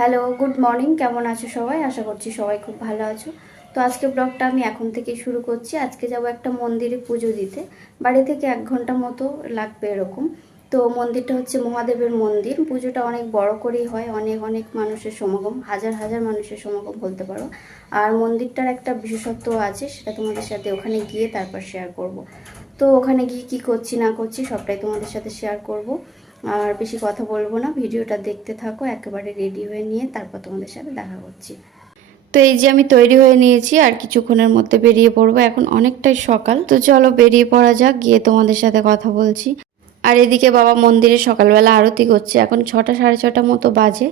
Hello, good morning. কেমন আছো সবাই? আশা করছি সবাই খুব ভালো আছো। তো আজকে ব্লগটা আমি এখন থেকে শুরু করছি। আজকে যাব একটা মন্দিরে পুজো দিতে। বাড়ি থেকে 1 ঘন্টা মতো লাগবে এরকম। তো মন্দিরটা হচ্ছে মহাদেবের মন্দির। পুজোটা অনেক বড় করেই হয়, অনেক অনেক মানুষের সমাগম, হাজার হাজার মানুষের সমাগম বলতে পারো। আর মন্দিরটার একটা বিশেষত্ব আছে, সেটা তোমাদের সাথে ওখানে গিয়ে তারপর শেয়ার করব। তো ওখানে গিয়ে কী করছি না করছি সবটাই তোমাদের সাথে শেয়ার করব। আর বেশি কথা বলবো না, ভিডিওটা দেখতে থাকো। একেবারে রেডি হয়ে নিয়ে তারপর তোমাদের সাথে দেখা করছি। তো এই যে আমি তৈরি হয়ে নিয়েছি, আর কিছুক্ষণের মধ্যে বেরিয়ে পড়বো। এখন অনেকটাই সকাল, তো চলো বেরিয়ে পড়া যাক, গিয়ে তোমাদের সাথে কথা বলছি। আর এদিকে বাবা মন্দিরে সকালবেলা আরতি করছে, এখন 6টা সাড়ে 6টা মতো বাজে।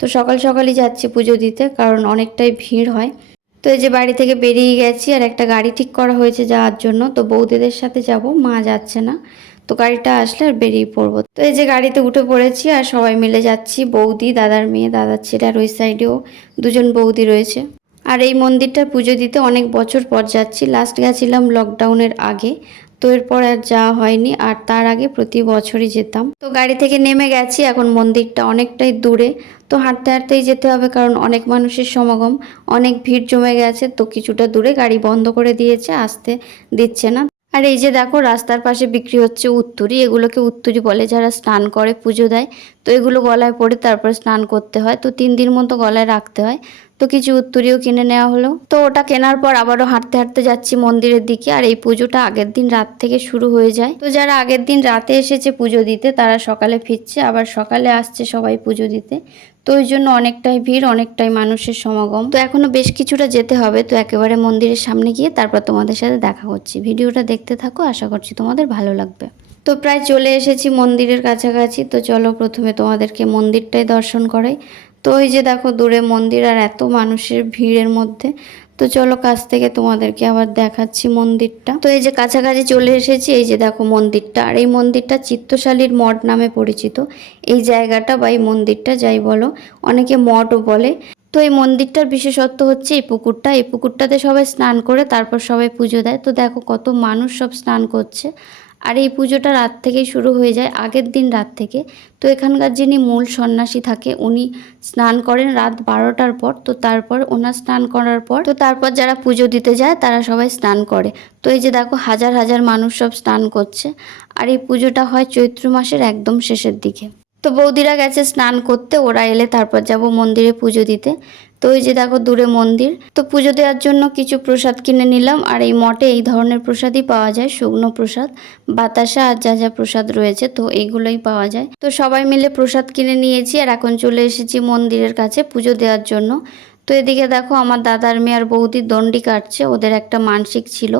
তো সকাল সকালই যাচ্ছি পুজো দিতে, কারণ অনেকটাই ভিড় হয়। তো এই যে বাড়ি থেকে বেরিয়ে গেছি, আর একটা গাড়ি ঠিক করা হয়েছে যাওয়ার জন্য। তো বৌদিদের সাথে যাব, মা যাচ্ছে না। তো গাড়িটা আসলে আর বেরিয়ে পড়বো। তো এই যে গাড়িতে উঠে পড়েছি, আর সবাই মিলে যাচ্ছি। বৌদি, দাদার মেয়ে, দাদার ছেলে, আর ওই সাইডেও দুজন বৌদি রয়েছে। আর এই মন্দিরটার পুজো দিতে অনেক বছর পর যাচ্ছি। লাস্ট গেছিলাম লকডাউনের আগে। তো এরপর আর যাওয়া হয়নি, আর তার আগে প্রতি বছরই যেতাম। তো গাড়ি থেকে নেমে গেছি, এখন মন্দিরটা অনেকটাই দূরে। তো হাঁটতে হাঁটতেই যেতে হবে, কারণ অনেক মানুষের সমাগম, অনেক ভিড় জমে গেছে। তো কিছুটা দূরে গাড়ি বন্ধ করে দিয়েছে, আসতে দিচ্ছে না। আর এই যে দেখো, রাস্তার পাশে বিক্রি হচ্ছে উত্তুরি। এগুলোকে উত্তুরি বলে, যারা স্নান করে পুজো দেয়। তো এগুলো গলায় পরে তারপর স্নান করতে হয়। তো 3 দিন মতো গলায় রাখতে হয়। তো কিছু উত্তরীয় কিনে নেওয়া হলো। তো ওটা কেনার পর আবারও হাঁটতে হাঁটতে যাচ্ছি মন্দিরের দিকে। আর এই পুজোটা আগের দিন রাত থেকে শুরু হয়ে যায়। তো যারা আগের দিন রাতে এসেছে পুজো দিতে, তারা সকালে ফিরছে, আবার সকালে আসছে সবাই পুজো দিতে। তো ওই জন্য অনেকটাই ভিড়, অনেকটাই মানুষের সমাগম। তো এখনো বেশ কিছুটা যেতে হবে। তো একেবারে মন্দিরের সামনে গিয়ে তারপর তোমাদের সাথে দেখা হচ্ছে। ভিডিওটা দেখতে থাকো, আশা করছি তোমাদের ভালো লাগবে। তো প্রায় চলে এসেছি মন্দিরের কাছাকাছি। তো চলো প্রথমে তোমাদেরকে মন্দিরটাই দর্শন করাই। তো ওই যে দেখো দূরে মন্দির, আর এত মানুষের ভিড়ের মধ্যে। তো চলো কাছ থেকে তোমাদেরকে আবার দেখাচ্ছি মন্দিরটা। তো এই যে কাছাকাছি চলে এসেছি, এই যে দেখো মন্দিরটা। আর এই মন্দিরটা চিত্তশালীর মঠ নামে পরিচিত। এই জায়গাটা বা এই মন্দিরটা যাই বলো, অনেকে মঠও বলে। তো এই মন্দিরটার বিশেষত্ব হচ্ছে এই পুকুরটা। এই পুকুরটাতে সবাই স্নান করে তারপর সবাই পুজো দেয়। তো দেখো কত মানুষ সব স্নান করছে। আর এই পুজোটা রাত থেকেই শুরু হয়ে যায়, আগের দিন রাত থেকে। তো এখানকার যিনি মূল সন্ন্যাসী থাকে, উনি স্নান করেন রাত 12টার পর। তো তারপর ওনার স্নান করার পর তো তারপর যারা পুজো দিতে যায় তারা সবাই স্নান করে। তো এই যে দেখো হাজার হাজার মানুষ সব স্নান করছে। আর এই পুজোটা হয় চৈত্র মাসের একদম শেষের দিকে। তো বৌদিরা গেছে স্নান করতে, ওরা এলে তারপর যাব মন্দিরে পুজো দিতে। তো ওই যে দেখো দূরে মন্দির। তো পুজো দেওয়ার জন্য কিছু প্রসাদ কিনে নিলাম। আর এই মঠে এই ধরনের প্রসাদই পাওয়া যায়, শুকনো প্রসাদ, বাতাসা আর যা যা প্রসাদ রয়েছে, তো এইগুলোই পাওয়া যায়। তো সবাই মিলে প্রসাদ কিনে নিয়েছি, আর এখন চলে এসেছি মন্দিরের কাছে পুজো দেওয়ার জন্য। তো এদিকে দেখো আমার দাদার মেয়ে আর বৌদি দণ্ডি কাটছে। ওদের একটা মানসিক ছিল,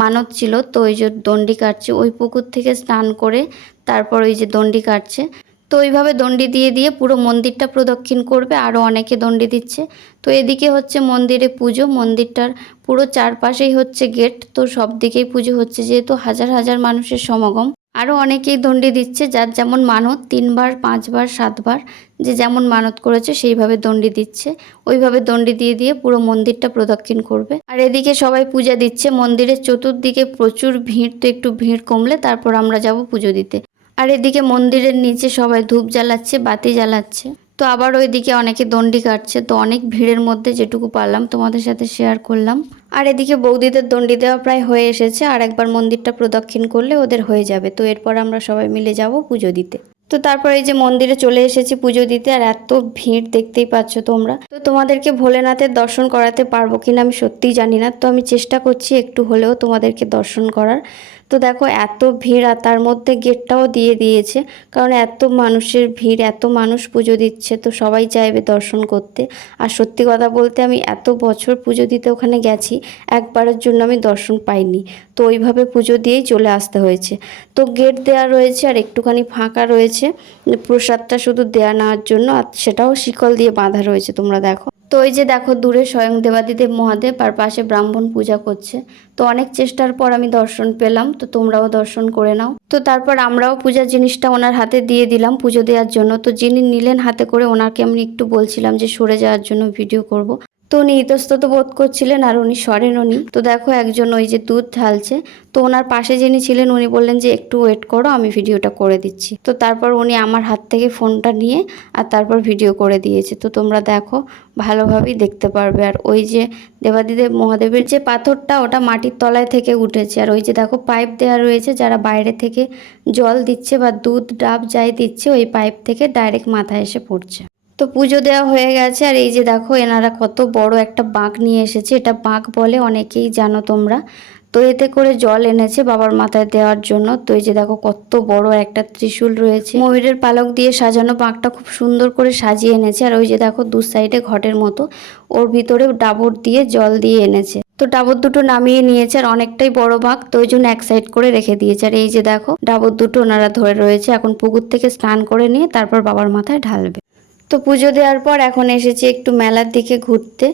মানত ছিল। তো ওই যে দণ্ডি কাটছে, ওই পুকুর থেকে স্নান করে তারপর ওই যে দণ্ডি কাটছে। তো ওইভাবে দণ্ডি দিয়ে দিয়ে পুরো মন্দিরটা প্রদক্ষিণ করবে, আরও অনেকে দণ্ডি দিচ্ছে। তো এদিকে হচ্ছে মন্দিরে পুজো, মন্দিরটার পুরো চারপাশেই হচ্ছে গেট। তো সব দিকেই পুজো হচ্ছে, যেহেতু হাজার হাজার মানুষের সমাগম। আরও অনেকেই দণ্ডি দিচ্ছে, যার যেমন মানত, 3বার 5বার 7বার, যে যেমন মানত করেছে সেইভাবে দণ্ডি দিচ্ছে। ওইভাবে দণ্ডি দিয়ে দিয়ে পুরো মন্দিরটা প্রদক্ষিণ করবে। আর এদিকে সবাই পূজা দিচ্ছে। মন্দিরের চতুর্দিকে প্রচুর ভিড়। তো একটু ভিড় কমলে তারপর আমরা যাব পুজো দিতে। আর এদিকে মন্দিরের নিচে সবাই ধূপ জ্বালাচ্ছে, বাতি জ্বালাচ্ছে। তো আবার ওইদিকে অনেকে দণ্ডি কাটছে। তো অনেক ভিড়ের মধ্যে যেটুকু পারলাম তোমাদের সাথে শেয়ার করলাম। আর এদিকে বৌদিদের দণ্ডি দেওয়া প্রায় হয়ে এসেছে, আর একবার মন্দিরটা প্রদক্ষিণ করলে ওদের হয়ে যাবে। তো এরপর আমরা সবাই মিলে যাব পুজো দিতে। তো তারপর এই যে মন্দিরে চলে এসেছি পুজো দিতে, আর এত ভিড় দেখতেই পাচ্ছ তোমরা। তো তোমাদেরকে ভোলেনাথের দর্শন করাতে পারবো কিনা আমি সত্যিই জানি না। তো আমি চেষ্টা করছি একটু হলেও তোমাদেরকে দর্শন করার। তো দেখো এত ভিড়, আর তার মধ্যে গেটটাও দিয়ে দিয়েছে, কারণ এত মানুষের ভিড়, এত মানুষ পুজো দিচ্ছে। তো সবাই চাইবে দর্শন করতে। আর সত্যি কথা বলতে, আমি এত বছর পুজো দিতে ওখানে গেছি, একবারের জন্য আমি দর্শন পাইনি। তো ওইভাবে পুজো দিয়েই চলে আসতে হয়েছে। তো গেট দেওয়া রয়েছে, আর একটুখানি ফাঁকা রয়েছে প্রসাদটা শুধু দেয়া নেওয়ার জন্য, আর সেটাও শিকল দিয়ে বাঁধা রয়েছে, তোমরা দেখো। তো ওই যে দেখো দূরে স্বয়ং দেবাদিদেব মহাদেব, আর পাশে ব্রাহ্মণ পূজা করছে। তো অনেক চেষ্টার পর আমি দর্শন পেলাম। তো তোমরাও দর্শন করে নাও। তো তারপর আমরাও পূজার জিনিসটা ওনার হাতে দিয়ে দিলাম পুজো দেওয়ার জন্য। তো যিনি নিলেন হাতে করে, ওনাকে আমি একটু বলছিলাম যে সরে যাওয়ার জন্য, ভিডিও করব। তো উনি ইতস্তত বোধ করছিলেন আর উনি সরেননি। তো দেখো একজন ওই যে দুধ ঢালছে, তো ওনার পাশে যিনি ছিলেন উনি বললেন যে একটু ওয়েট করো, আমি ভিডিওটা করে দিচ্ছি। তো তারপর উনি আমার হাত থেকে ফোনটা নিয়ে আর তারপর ভিডিও করে দিয়েছে। তো তোমরা দেখো, ভালোভাবেই দেখতে পারবে। আর ওই যে দেবাদিদেব মহাদেবের যে পাথরটা, ওটা মাটির তলায় থেকে উঠেছে। আর ওই যে দেখো পাইপ দেওয়া রয়েছে, যারা বাইরে থেকে জল দিচ্ছে বা দুধ ডাব যাই দিচ্ছে, ওই পাইপ থেকে ডাইরেক্ট মাথায় এসে পড়ছে। তো পুজো দেওয়া হয়ে গেছে। আর এই যে দেখো এনারা কত বড় একটা বাঁক নিয়ে এসেছে, এটা বাঁক বলে, অনেকেই জানো তোমরা। তো এতে করে জল এনেছে বাবার মাথায় দেওয়ার জন্য। তো এই যে দেখো কত বড় একটা ত্রিশূল রয়েছে, ময়ূরের পালক দিয়ে সাজানো বাঁকটা খুব সুন্দর করে সাজিয়ে এনেছে। আর ওই যে দেখো দু সাইডে ঘটের মতো, ওর ভিতরে ডাবর দিয়ে জল দিয়ে এনেছে। তো ডাবর দুটো নামিয়ে নিয়েছে, আর অনেকটাই বড় বাঁক, তো ওই জন্য এক সাইড করে রেখে দিয়েছে। আর এই যে দেখো ডাবর দুটো ওনারা ধরে রয়েছে, এখন পুকুর থেকে স্নান করে নিয়ে তারপর বাবার মাথায় ঢালবে। তো পুজো দেওয়ার পর এখন এসেছি একটু মেলার দিকে ঘুরতে।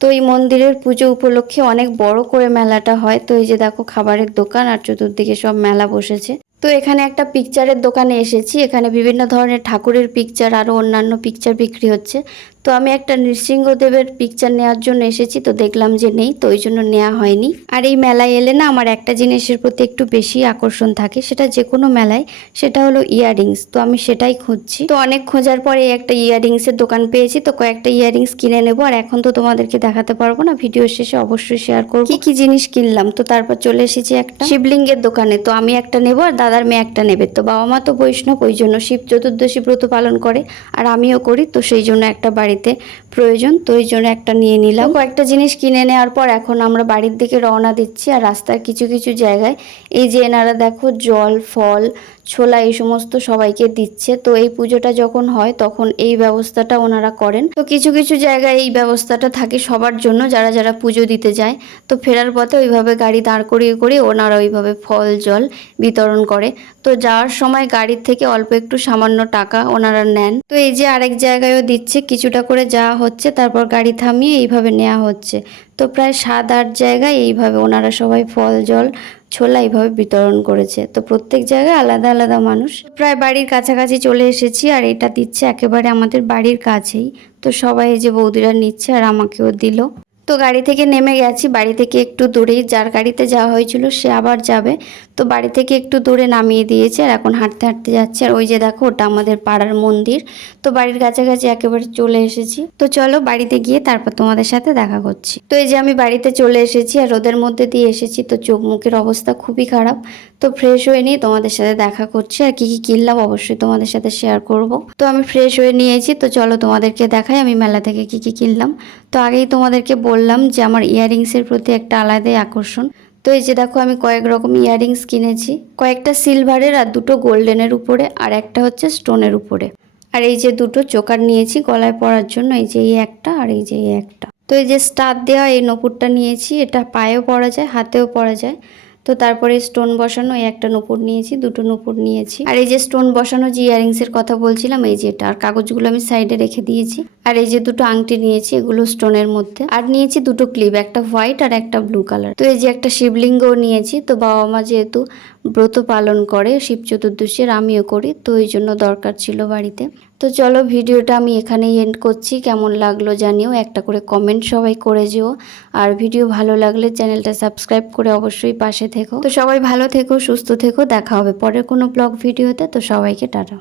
তো এই মন্দিরের পুজো উপলক্ষে অনেক বড় করে মেলাটা হয়। তো এই যে দেখো খাবারের দোকান আর চতুর্দিকে সব মেলা বসেছে। তো এখানে একটা পিকচারের দোকানে এসেছি, এখানে বিভিন্ন ধরনের ঠাকুরের পিকচার আরও অন্যান্য পিকচার বিক্রি হচ্ছে। তো আমি একটা নৃসিংহদেবের পিকচার নেওয়ার জন্য এসেছি, তো দেখলাম যে নেই, তো ওই জন্য নেওয়া হয়নি। আর এই মেলায় এলে না আমার একটা জিনিসের প্রতি একটু বেশি আকর্ষণ থাকে, সেটা যে কোনো মেলায়, সেটা হলো ইয়াররিংস। তো আমি সেটাই খুঁজছি। তো অনেক খোঁজার পরে একটা ইয়াররিংসের দোকান পেয়েছি, তো কয়েকটা ইয়াররিংস কিনে নেবো। আর এখন তো তোমাদেরকে দেখাতে পারবো না, ভিডিও শেষে অবশ্যই শেয়ার করবো কি কি জিনিস কিনলাম। তো তারপর চলে এসেছি একটা শিবলিঙ্গের দোকানে। তো আমি একটা নেবো আর দাদার মেয়ে একটা নেবে। তো বাবা মা তো বৈষ্ণব, ওই জন্য শিব চতুর্দশী ব্রত পালন করে, আর আমিও করি, তো সেই জন্য একটা বাড়িতে প্রয়োজন, তো ওই জন্য একটা নিয়ে নিলাম। কয়েকটা জিনিস কিনে নেওয়ার পর এখন আমরা বাড়ির দিকে রওনা দিচ্ছি। আর রাস্তার কিছু কিছু জায়গায় এই যে এনারা দেখো জল, ফল, ছোলা এই সমস্ত সবাইকে দিচ্ছে। তো এই পুজোটা যখন হয় তখন এই ব্যবস্থাটা ওনারা করেন। তো কিছু কিছু জায়গায় এই ব্যবস্থাটা থাকে সবার জন্য, যারা যারা পুজো দিতে যায়। তো ফেরার পথে ওইভাবে গাড়ি দাঁড় করিয়ে করিয়ে ওনারা ওইভাবে ফল জল বিতরণ করে। তো যাওয়ার সময় গাড়ির থেকে অল্প একটু সামান্য টাকা ওনারা নেন। তো এই যে আরেক জায়গায়ও দিচ্ছে, কিছুটা করে যাওয়া হচ্ছে, তারপর গাড়ি থামিয়ে এইভাবে নেওয়া হচ্ছে। তো প্রায় 7-8 জায়গায় এইভাবে ওনারা সবাই ফল জল ছোলা এইভাবে বিতরণ করেছে। তো প্রত্যেক জায়গায় আলাদা আলাদা মানুষ। প্রায় বাড়ির কাছাকাছি চলে এসেছি, আর এটা দিচ্ছে একেবারে আমাদের বাড়ির কাছেই। তো সবাই এই যে বৌদিরা নিচ্ছে আর আমাকেও দিল। তো গাড়ি থেকে নেমে গেছি, বাড়ি থেকে একটু দূরেই, যার গাড়িতে যাওয়া হয়েছিল সে আবার যাবে। তো বাড়ি থেকে একটু দূরে নামিয়ে দিয়েছে, আর এখন হাঁটতে হাঁটতে যাচ্ছে। আর ওই যে দেখো ওটা আমাদের পাড়ার মন্দির। তো বাড়ির কাছাকাছি একেবারে চলে এসেছি। তো চলো বাড়িতে গিয়ে তারপর তোমাদের সাথে দেখা করছি। তো এই যে আমি বাড়িতে চলে এসেছি, আর রোদের মধ্যে দিয়ে এসেছি, তো চোখ মুখের অবস্থা খুবই খারাপ। তো ফ্রেশ হয়ে নিয়ে তোমাদের সাথে দেখা করছি, আর কি কি কিনলাম অবশ্যই তোমাদের সাথে শেয়ার করব। তো আমি ফ্রেশ হয়ে নিয়েছি, তো চলো তোমাদেরকে দেখাই আমি মেলা থেকে কি কি কিনলাম। তো আগেই তোমাদেরকে বললাম যে আমার ইয়াররিংসের প্রতি একটা আলাদাই আকর্ষণ। তো এই যে দেখো আমি কয়েক রকম ইয়াররিংস কিনেছি, কয়েকটা সিলভারের আর দুটো গোল্ডেনের উপরে, আর একটা হচ্ছে স্টোনের উপরে। আর এই যে দুটো চোকার নিয়েছি গলায় পরার জন্য, এই যে এই একটা আর এই যে এই একটা। তো এই যে স্টার দেওয়া এই নপুরটা নিয়েছি, এটা পায়েও পরা যায় হাতেও পরা যায়। তো তারপরে স্টোন বসানো এই একটা নূপুর নিয়েছি, দুটো নূপুর নিয়েছি। আর এই যে স্টোন বসানো যে ইয়াররিংস এর কথা বলছিলাম, এই যে এটা। আর কাগজগুলো আমি সাইডে রেখে দিয়েছি। আর এই যে দুটো আংটি নিয়েছি, এগুলো স্টোনের মধ্যে। আর নিয়েছি দুটো ক্লিপ, একটা হোয়াইট আর একটা ব্লু কালার। তো এই যে একটা শিবলিঙ্গও নিয়েছি। তো বাবা মা যেহেতু ব্রত পালন করে শিব চতুর্দশীর, আমিও করি, তো এই জন্য দরকার ছিল বাড়িতে। তো চলো ভিডিওটা আমি এখানেই এন্ড করছি। কেমন লাগলো জানিও, একটা করে কমেন্ট সবাই করে যেও। আর ভিডিও ভালো লাগলে চ্যানেলটা সাবস্ক্রাইব করে অবশ্যই পাশে থেকো। তো সবাই ভালো থেকো, সুস্থ থেকো, দেখা হবে পরের কোনো ব্লগ ভিডিওতে। তো সবাইকে টাটা।